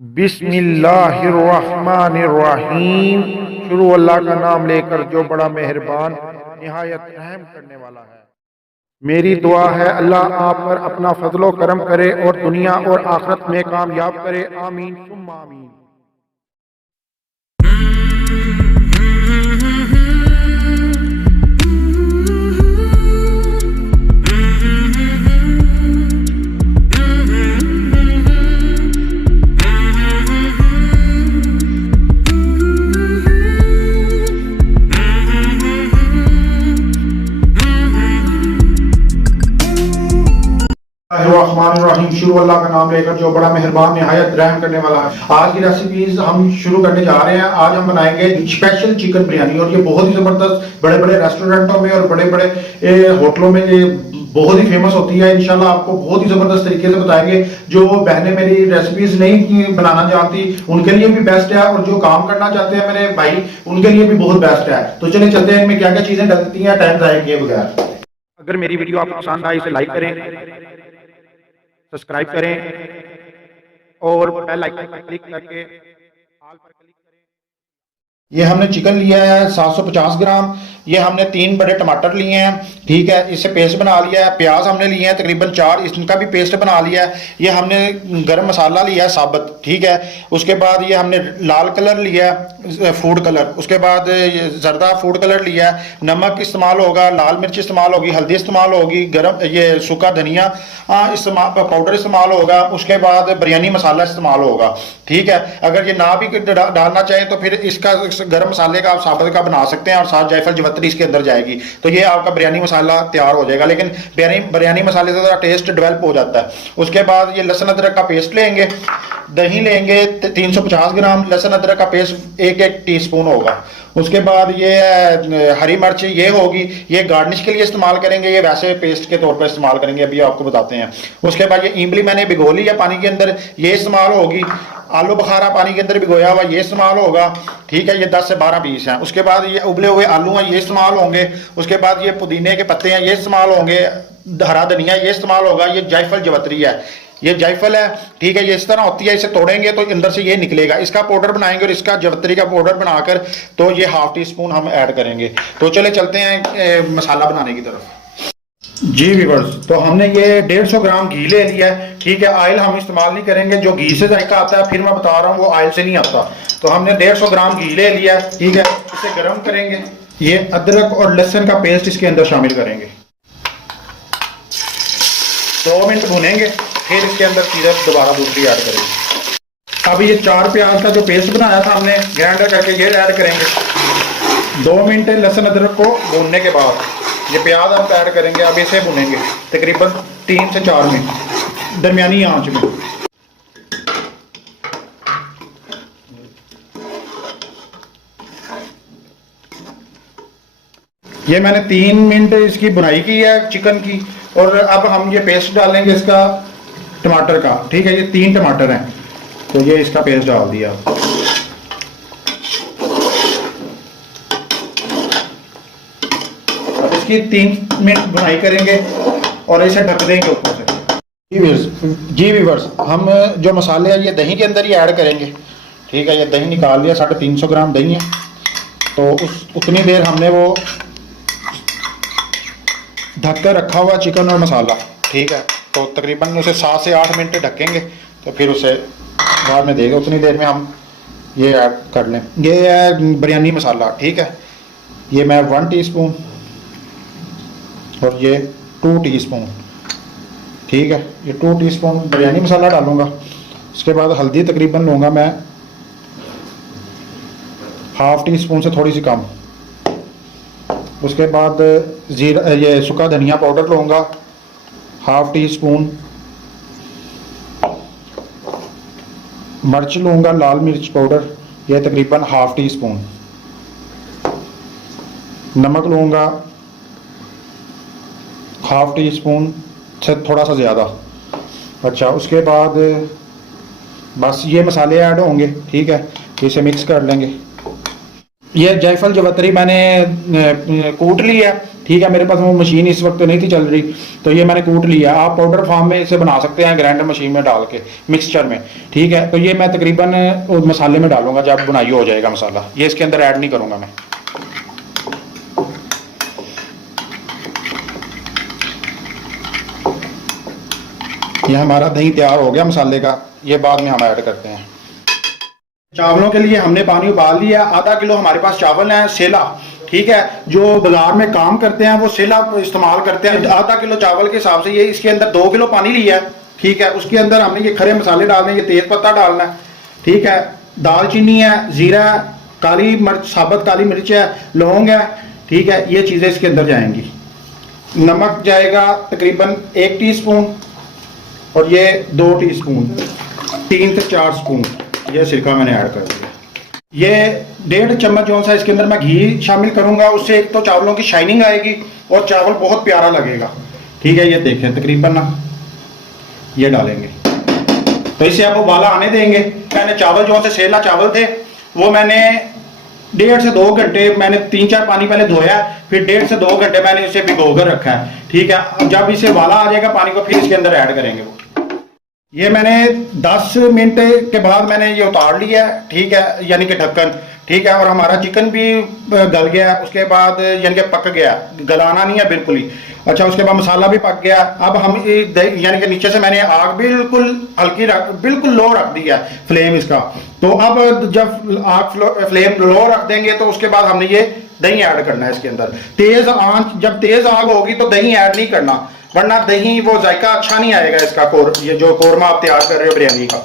बिस्मिल्लाहिर्रहमानिर्रहीम। शुरू अल्लाह का नाम लेकर जो बड़ा मेहरबान निहायत रहम करने वाला है। मेरी दुआ है अल्लाह आप पर अपना फजलो करम करे और दुनिया और आखिरत में कामयाब करे। आमीन सुम्मा आमीन। रहीम। शुरू अल्लाह का नाम लेकर जो बड़ा मेहरबान निहायत रहम करने वाला है। आज की रेसिपीज हम शुरू करने जा रहे हैं। आज हम बनाएंगे स्पेशल चिकन बिरयानी और ये बहुत ही जबरदस्त बड़े बड़े रेस्टोरेंटों में और बड़े बड़े होटलों में ये बहुत ही फेमस होती है। इंशाल्लाह आपको बहुत ही जबरदस्त तरीके से बताएंगे। जो बहनें मेरी रेसिपीज नहीं बनाना जानती उनके लिए भी बेस्ट है और जो काम करना चाहते हैं मेरे भाई उनके लिए भी बहुत बेस्ट है। तो चलिए चलते हैं इनमें क्या क्या चीजें डलती हैं टाइम जाया किए बगैर। अगर मेरी वीडियो आपको पसंद आए इसे लाइक करें, सब्सक्राइब करें और बेल आइकन पर क्लिक करके ऑल पर क्लिक करें। ये हमने चिकन लिया है 750 ग्राम। ये हमने 3 बड़े टमाटर लिए हैं, ठीक है, इससे पेस्ट बना लिया है। प्याज हमने लिए हैं तकरीबन 4, इसका भी पेस्ट बना लिया है। ये हमने गरम मसाला लिया है साबुत, ठीक है। उसके बाद ये हमने लाल कलर लिया है, फूड कलर। उसके बाद जर्दा फूड कलर लिया है। नमक इस्तेमाल होगा, लाल मिर्च इस्तेमाल होगी, हल्दी इस्तेमाल होगी, गरम ये सूखा धनिया इस्तेमाल पाउडर इस्तेमाल होगा। उसके बाद बिरयानी मसाला इस्तेमाल होगा, ठीक है। अगर ये ना भी डालना चाहें तो फिर इसका गरम मसाले का आप साबुत का बना सकते हैं और साथ जायफल जवत्री इसके अंदर जाएगी तो ये आपका बिरयानी मसाला तैयार हो जाएगा। लेकिन बिरयानी मसाले से टेस्ट डेवलप हो जाता है। उसके बाद ये लहसुन अदरक का पेस्ट लेंगे, दही लेंगे 350 ग्राम, लहसुन अदरक का पेस्ट 1 टीस्पून होगा। उसके बाद ये हरी मिर्च ये होगी, ये गार्निश के लिए इस्तेमाल करेंगे, ये वैसे पेस्ट के तौर पर इस्तेमाल करेंगे, अभी आपको बताते हैं। उसके बाद ये इमली मैंने भिगो ली है पानी के अंदर, ये इस्तेमाल होगी। आलू बुखारा पानी के अंदर भिगोया हुआ ये इस्तेमाल होगा, ठीक है। ये 10 से 12 पीस हैं। उसके बाद ये उबले हुए आलू हैं, ये इस्तेमाल होंगे। उसके बाद ये पुदीने के पत्ते हैं, ये इस्तेमाल होंगे। हरा धनिया ये इस्तेमाल होगा। ये जायफल जवत्री है, ये जायफल है, ठीक है। ये इस तरह होती है, इसे तोड़ेंगे तो अंदर से ये निकलेगा। इसका पाउडर बनाएंगे और इसका जवत्री का पाउडर बनाकर तो ये ½ टीस्पून हम ऐड करेंगे। तो चले चलते हैं मसाला बनाने की तरफ। जी व्यूअर्स, तो हमने ये 150 ग्राम घी ले लिया है, ठीक है। ऑयल हम इस्तेमाल नहीं करेंगे, जो घी से जायका आता है फिर मैं बता रहा हूँ वो ऑयल से नहीं आता। तो हमने 150 ग्राम घी ले लिया है, ठीक है। इसे गर्म करेंगे। ये अदरक और लहसुन का पेस्ट इसके अंदर शामिल करेंगे, 2 मिनट भूनेंगे, फिर इसके अंदर चीज़ें दोबारा दूसरी ऐड करेंगे। अब ये 4 प्याज का जो पेस्ट बनाया था हमने ग्राइंडर करके ये ऐड करेंगे। 2 मिनट लहसुन अदरक को भूनने के बाद ये प्याज हम ऐड करेंगे। अब इसे भुनेंगे तकरीबन 3 से 4 मिनट दरमियानी आंच में। ये मैंने 3 मिनट इसकी बुनाई की है चिकन की। और अब हम ये पेस्ट डालेंगे इसका टमाटर का, ठीक है। ये 3 टमाटर हैं तो ये इसका पेस्ट डाल दिया। इसकी 3 मिनट बुनाई करेंगे और इसे ढक देंगे ऊपर से। जी व्यूअर्स, हम जो मसाले हैं ये दही के अंदर ही ऐड करेंगे, ठीक है। ये दही निकाल लिया, 350 ग्राम दही है। तो उतनी देर हमने वो ढक कर रखा हुआ चिकन और मसाला, ठीक है। तो तकरीबन उसे 7 से 8 मिनट ढकेंगे तो फिर उसे बाद में देगा। उतनी देर में हम ये ऐड कर लें। ये है बिरयानी मसाला, ठीक है। ये मैं 1 टीस्पून और ये 2 टीस्पून, ठीक है। ये 2 टीस्पून बिरयानी मसाला डालूंगा। उसके बाद हल्दी तकरीबन लूँगा मैं ½ टीस्पून से थोड़ी सी कम। उसके बाद जीरा ये सूखा धनिया पाउडर लूँगा ½ टीस्पून। मिर्च लूँगा लाल मिर्च पाउडर, यह तकरीबन ½ टीस्पून। नमक लूँगा ½ टीस्पून से थोड़ा सा ज़्यादा। अच्छा, उसके बाद बस ये मसाले ऐड होंगे, ठीक है। इसे मिक्स कर लेंगे। ये जायफल जवत्री मैंने कूट ली है, ठीक है, मेरे पास वो मशीन इस वक्त नहीं थी चल रही, तो ये मैंने कूट लिया। आप पाउडर फॉर्म में इसे बना सकते हैं ग्राइंडर मशीन में डाल के मिक्सचर में। ठीक है, तो ये मैं तकरीबन मसाले में डालूंगा जब बुनाई हो जाएगा मसाला, ये इसके अंदर ऐड नहीं करूंगा मैं। ये हमारा दही तैयार हो गया मसाले का, ये बाद में हम ऐड करते हैं। चावलों के लिए हमने पानी उबाल लिया। आधा किलो हमारे पास चावल है सेला। ठीक है, जो बाजार में काम करते हैं वो सेला इस्तेमाल करते हैं। आधा किलो चावल के हिसाब से ये इसके अंदर 2 किलो पानी लिया है। ठीक है, उसके अंदर हमने ये खड़े मसाले डालने, ये तेज पत्ता डालना है। ठीक है, दालचीनी है, जीरा है, काली मिर्च, साबुत काली मिर्च है, लौंग है। ठीक है, ये चीज़ें इसके अंदर जाएंगी। नमक जाएगा तकरीबन 1 टीस्पून और ये 2 टीस्पून, 3 से 4 स्पून ये सिरका मैंने ऐड कर दिया। ये 1.5 चम्मच जो सा इसके अंदर मैं घी शामिल करूंगा, उससे एक तो चावलों की शाइनिंग आएगी और चावल बहुत प्यारा लगेगा। ठीक है, ये देखें तकरीबन ना ये डालेंगे, तो इसे आप उबाला आने देंगे। मैंने चावल जो से सेला चावल थे वो मैंने 1.5 से 2 घंटे मैंने 3-4 पानी पहले धोया, फिर 1.5 से 2 घंटे मैंने इसे भिगो कर रखा है। ठीक है, जब इसे उबाला आ जाएगा पानी को, फिर इसके अंदर ऐड करेंगे वो। ये मैंने 10 मिनट के बाद मैंने ये उतार लिया। ठीक है, यानी कि ढक्कन। ठीक है, और हमारा चिकन भी गल गया, उसके बाद यानी कि पक गया, गलाना नहीं है बिल्कुल ही। अच्छा, उसके बाद मसाला भी पक गया। अब हम यानी कि नीचे से मैंने आग बिल्कुल हल्की बिल्कुल लो रख दिया फ्लेम इसका। तो अब जब आग फ्लेम लो रख देंगे तो उसके बाद हमने ये दही ऐड करना है इसके अंदर। तेज आंच, जब तेज आग होगी तो दही ऐड नहीं करना, वरना दही वो जायका अच्छा नहीं आएगा इसका। ये जो कोरमा आप तैयार कर रहे हो बिरयानी का।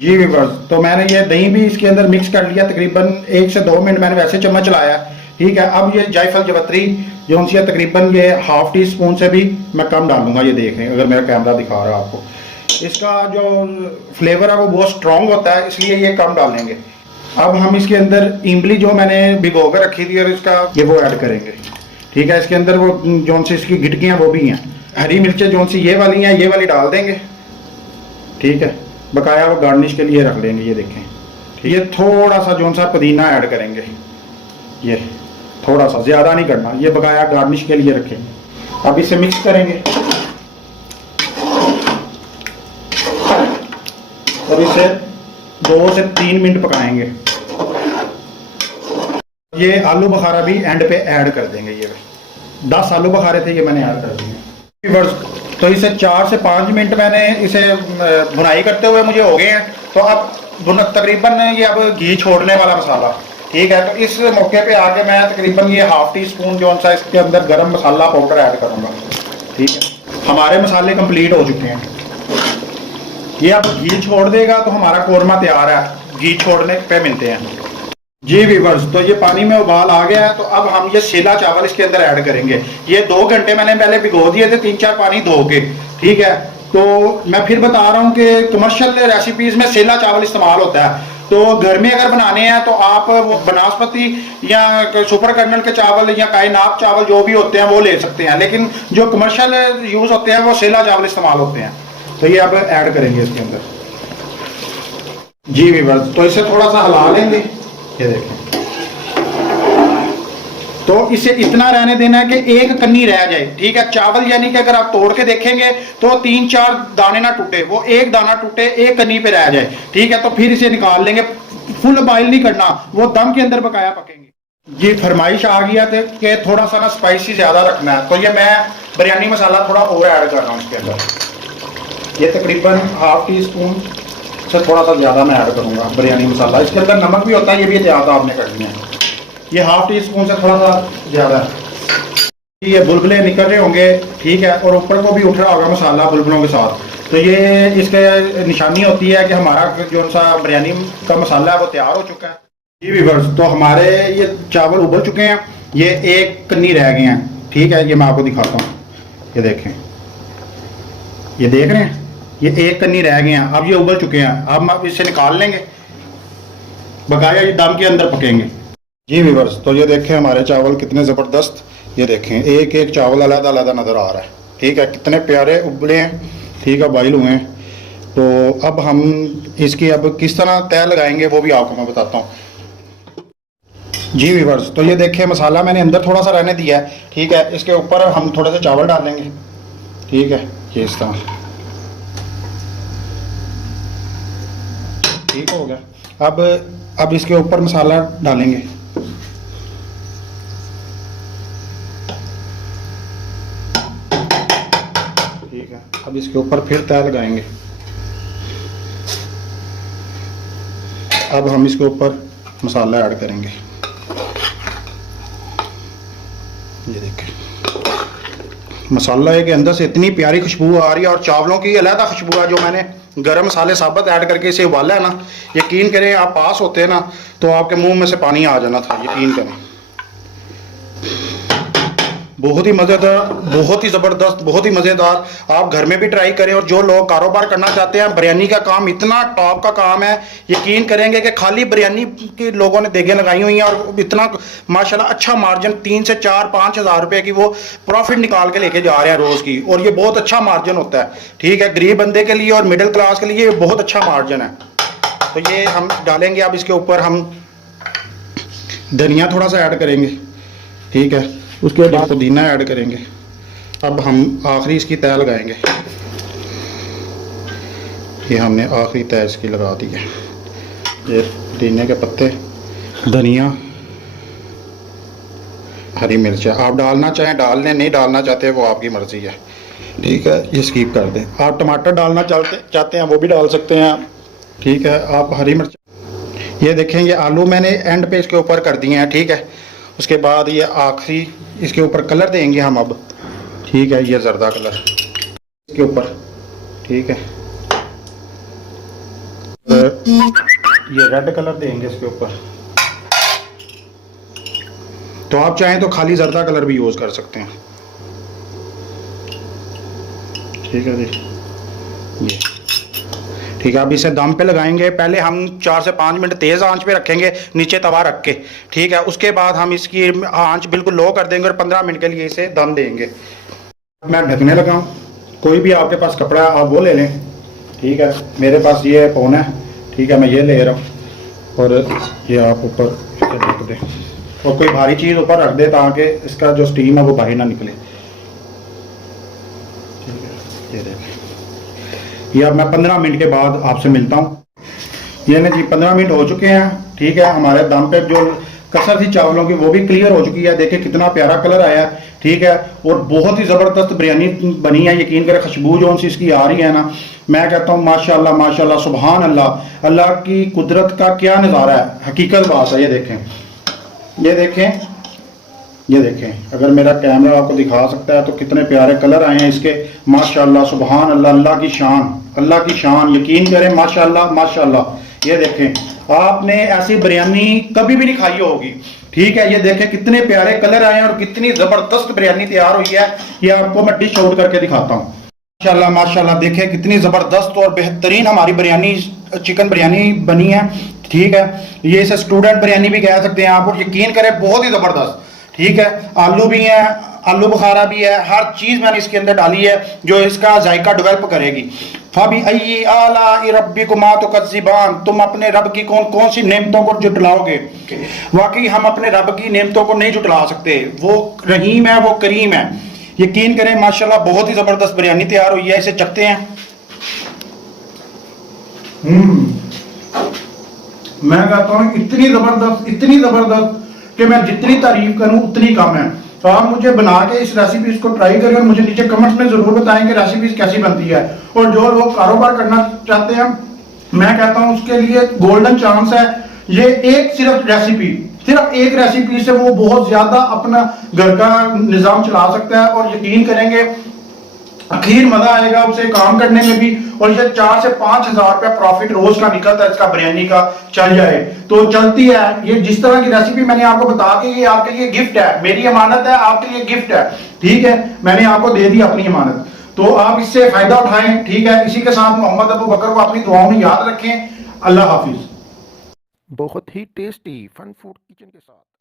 जी व्यूअर्स, तो मैंने ये दही भी इसके अंदर मिक्स कर लिया। तकरीबन 1 से 2 मिनट मैंने वैसे चम्मच चलाया। ठीक है, अब ये जायफल जवत्री जो सी है तकरीबन ये 1/2 टीस्पून से भी मैं कम डालूंगा। ये देखें, अगर मेरा कैमरा दिखा रहा है आपको, इसका जो फ्लेवर है वो बहुत स्ट्रॉन्ग होता है, इसलिए ये कम डालेंगे। अब हम इसके अंदर इमली जो मैंने भिगो कर रखी थी और इसका ये वो ऐड करेंगे। ठीक है, इसके अंदर वो जोन सी इसकी गिटकियाँ वो भी हैं। हरी मिर्चें जोन सी ये वाली हैं, ये वाली डाल देंगे। ठीक है, बकाया वो गार्निश के लिए रख लेंगे। ये देखें, ठीक है, थोड़ा सा जोन सा पुदीना ऐड करेंगे, ये थोड़ा सा, ज़्यादा नहीं करना, ये बकाया गार्निश के लिए रखेंगे। अब इसे मिक्स करेंगे और इसे 2 से 3 मिनट पकाएंगे। ये आलू बुखारा भी एंड पे ऐड कर देंगे। ये 10 आलू बुखारे थे, ये मैंने ऐड कर दिए। तो इसे 4 से 5 मिनट मैंने इसे भुनाई करते हुए मुझे हो गए हैं। तो अब तकरीबन ये अब घी छोड़ने वाला मसाला। ठीक है, तो इस मौके पे आके मैं तकरीबन ये 1/2 टीस्पून जो सा इसके अंदर गरम मसाला पाउडर ऐड करूँगा। ठीक है, हमारे मसाले कंप्लीट हो चुके हैं। ये अब घी छोड़ देगा तो हमारा कोरमा तैयार है। घी छोड़ने पे मिलते हैं। जी व्यूअर्स, तो ये पानी में उबाल आ गया है। तो अब हम ये सेला चावल इसके अंदर ऐड करेंगे। ये 2 घंटे मैंने पहले भिगो दिए थे 3-4 पानी धो के। ठीक है, तो मैं फिर बता रहा हूँ कि कमर्शियल रेसिपीज में सेला चावल इस्तेमाल होता है। तो घर में अगर बनाने हैं तो आप बनास्पति या सुपर कर्नल के चावल या कायनात चावल जो भी होते हैं वो ले सकते हैं, लेकिन जो कमर्शियल यूज होते हैं वो सेला चावल इस्तेमाल होते हैं। तो ये अब ऐड करेंगे इसके अंदर। जी व्यूअर्स, तो इसे थोड़ा सा हिला लेंगे। ये देखें, तो इसे इतना रहने देना है कि एक कन्नी रह जाए। ठीक है, चावल यानी कि अगर आप तोड़ के देखेंगे तो 3-4 दाने ना टूटे, वो एक दाना टूटे, एक कन्नी पे रह जाए। ठीक है, तो फिर इसे निकाल लेंगे। फुल बॉइल नहीं करना, वो दम के अंदर बकाया पकेंगे। जी फरमाइश आ गया थे कि थोड़ा सा ना स्पाइसी ज्यादा रखना है, तो ये मैं बिरयानी मसाला थोड़ा और ऐड कर रहा हूँ इसके अंदर। ये तकरीबन 1/2 टीस्पून से थोड़ा सा ज़्यादा मैं ऐड करूँगा बिरयानी मसाला। इसके अंदर नमक भी होता है, ये भी एहतियात आपने करनी है। ये 1/2 टीस्पून से थोड़ा सा ज़्यादा। ये बुलबुले निकल रहे होंगे। ठीक है, और ऊपर को भी उठ रहा होगा मसाला बुलबुलों के साथ। तो ये इसके निशानी होती है कि हमारा जो सा बिरयानी का मसाला है वो तैयार हो चुका है। जी व्यूअर्स, तो हमारे ये चावल उबल चुके हैं। ये एक कन्नी रह गए हैं। ठीक है, ये मैं आपको दिखाता हूँ। ये देखें, ये देख रहे हैं, ये एक कन्नी रह गए हैं। अब ये उबल चुके हैं। अब हम इसे निकाल लेंगे, बकाया ये दम के अंदर पकेंगे। जी व्यूअर्स, तो ये देखें हमारे चावल कितने ज़बरदस्त, ये देखें एक एक चावल अलग अलग नज़र आ रहा है। ठीक है, कितने प्यारे उबले हैं। ठीक है, बॉइल हुए हैं। तो अब हम इसकी अब किस तरह तय लगाएंगे वो भी आपको मैं बताता हूँ। जी व्यूअर्स, तो ये देखिए मसाला मैंने अंदर थोड़ा सा रहने दिया है, ठीक है। इसके ऊपर हम थोड़े से चावल डालेंगे, ठीक है। ये इस तरह ठीक हो गया। अब इसके ऊपर मसाला डालेंगे, ठीक है। अब इसके ऊपर फिर तय लगाएंगे। अब हम इसके ऊपर मसाला ऐड करेंगे, ये देखिए मसाला है कि अंदर से इतनी प्यारी खुशबू आ रही है, और चावलों की अलहदा खुशबू है। जो मैंने गरम मसाले साबुत ऐड करके इसे उबाला है ना, यकीन करें आप पास होते हैं ना तो आपके मुंह में से पानी आ जाना था, यकीन करें। बहुत ही मज़ेदार, बहुत ही ज़बरदस्त, बहुत ही मज़ेदार। आप घर में भी ट्राई करें। और जो लोग कारोबार करना चाहते हैं, बिरयानी का काम इतना टॉप का काम है, यकीन करेंगे कि खाली बिरयानी के लोगों ने देखें लगाई हुई हैं, और इतना माशाल्लाह अच्छा मार्जिन 3 से 4-5 हज़ार रुपये की वो प्रॉफिट निकाल के लेके जा रहे हैं रोज़ की। और ये बहुत अच्छा मार्जिन होता है, ठीक है। गरीब बंदे के लिए और मिडिल क्लास के लिए बहुत अच्छा मार्जिन है। तो ये हम डालेंगे। अब इसके ऊपर हम धनिया थोड़ा सा ऐड करेंगे, ठीक है। उसके बाद पुदीना ऐड करेंगे। अब हम आखिरी इसकी तय लगाएंगे। ये हमने आखिरी तय इसकी लगा दी है। ये पुदीने के पत्ते, धनिया, हरी मिर्च है। आप डालना चाहें डाल लें, नहीं डालना चाहते वो आपकी मर्ज़ी है, ठीक है। ये स्किप कर दें। आप टमाटर डालना चाहते हैं वो भी डाल सकते हैं, ठीक है। आप हरी मिर्च, ये देखें ये आलू मैंने एंड पे इसके ऊपर कर दिए हैं, ठीक है। उसके बाद ये आखिरी इसके ऊपर कलर देंगे हम अब, ठीक है। ये जर्दा कलर इसके ऊपर, ठीक है। ये रेड कलर देंगे इसके ऊपर। तो आप चाहें तो खाली जर्दा कलर भी यूज़ कर सकते हैं, ठीक है जी। ये ठीक है। अब इसे दम पे लगाएंगे। पहले हम 4 से 5 मिनट तेज़ आंच पे रखेंगे, नीचे तवा रख के, ठीक है। उसके बाद हम इसकी आंच बिल्कुल लो कर देंगे और 15 मिनट के लिए इसे दम देंगे। मैं ढकने लगा हूँ। कोई भी आपके पास कपड़ा आप वो ले लें, ठीक है। मेरे पास ये पौना है, ठीक है, मैं ये ले रहा हूँ। और ये आप ऊपर ढक दें, और कोई भारी चीज़ ऊपर रख दे ताकि इसका जो स्टीम है वो बाहर ना निकले, ठीक है। ये देखें, ये अब मैं 15 मिनट के बाद आपसे मिलता हूँ। ये ना जी 15 मिनट हो चुके हैं, ठीक है। हमारे दम पे जो कसर थी चावलों की वो भी क्लियर हो चुकी है। देखिए कितना प्यारा कलर आया है, ठीक है। और बहुत ही ज़बरदस्त बिरयानी बनी है। यकीन करें खुशबू जो सी इसकी आ रही है ना, मैं कहता हूँ माशाल्लाह माशाल्लाह, सुभान अल्लाह। अल्लाह की कुदरत का क्या नज़ारा है, हकीकत बात है। ये देखें, ये देखें, ये देखें। अगर मेरा कैमरा आपको दिखा सकता है तो कितने प्यारे कलर आए हैं इसके, माशाल्लाह सुभान अल्लाह। अल्लाह की शान, अल्लाह की शान, यकीन करें माशाल्लाह माशाल्लाह। ये देखें, आपने ऐसी बिरयानी कभी भी नहीं खाई होगी, ठीक है। ये देखें कितने प्यारे कलर आए हैं और कितनी ज़बरदस्त बिरयानी तैयार हुई है। ये आपको मैं डिश आउट करके दिखाता हूँ। माशाल्लाह माशाल्लाह, देखें कितनी ज़बरदस्त और बेहतरीन हमारी बिरयानी, चिकन बिरयानी बनी है, ठीक है। ये इसे स्टूडेंट बिरयानी भी कह सकते हैं आप। और यकीन करें बहुत ही ज़बरदस्त, ठीक है। आलू भी हैं, आलू बुखारा भी है, हर चीज़ मैंने इसके अंदर डाली है जो इसका जायका डेवलप करेगी। फबी अय्यी आला रब्बिकुमा तुकज़्ज़िबान, तुम अपने रब की कौन कौन सी नेमतों को जुटलाओगे। वाकई हम अपने रब की नेमतों को नहीं जुटला सकते। वो रहीम है, वो करीम है। यकीन करें माशाल्लाह बहुत ही ज़बरदस्त बिरयानी तैयार हुई है। इसे चखते हैं। मैं कहता हूँ इतनी ज़बरदस्त कि मैं जितनी तारीफ करूं उतनी कम है। तो आप मुझे बना के इस रेसिपीज को ट्राई करें और मुझे नीचे कमेंट्स में जरूर बताएं कि रेसिपीज कैसी बनती है। और जो लोग कारोबार करना चाहते हैं, मैं कहता हूं उसके लिए गोल्डन चांस है। ये सिर्फ एक रेसिपी से वो बहुत ज्यादा अपना घर का निजाम चला सकता है। और यकीन करेंगे आखिर मजा आएगा उसे काम करने में भी। और ये 4 से 5 हज़ार रुपया प्रॉफिट रोज का निकलता है इसका, बिरयानी का चल जाए तो चलती है। ये जिस तरह की रेसिपी मैंने आपको बता दी, ये आपके लिए गिफ्ट है, मेरी अमानत है, आपके लिए गिफ्ट है, ठीक है। मैंने आपको दे दी अपनी अमानत, तो आप इससे फायदा उठाएं, ठीक है। इसी के साथ मोहम्मद अबू बकर को अपनी दुआओं में याद रखें। अल्लाह हाफिज। बहुत ही टेस्टी फन फूड किचन के साथ।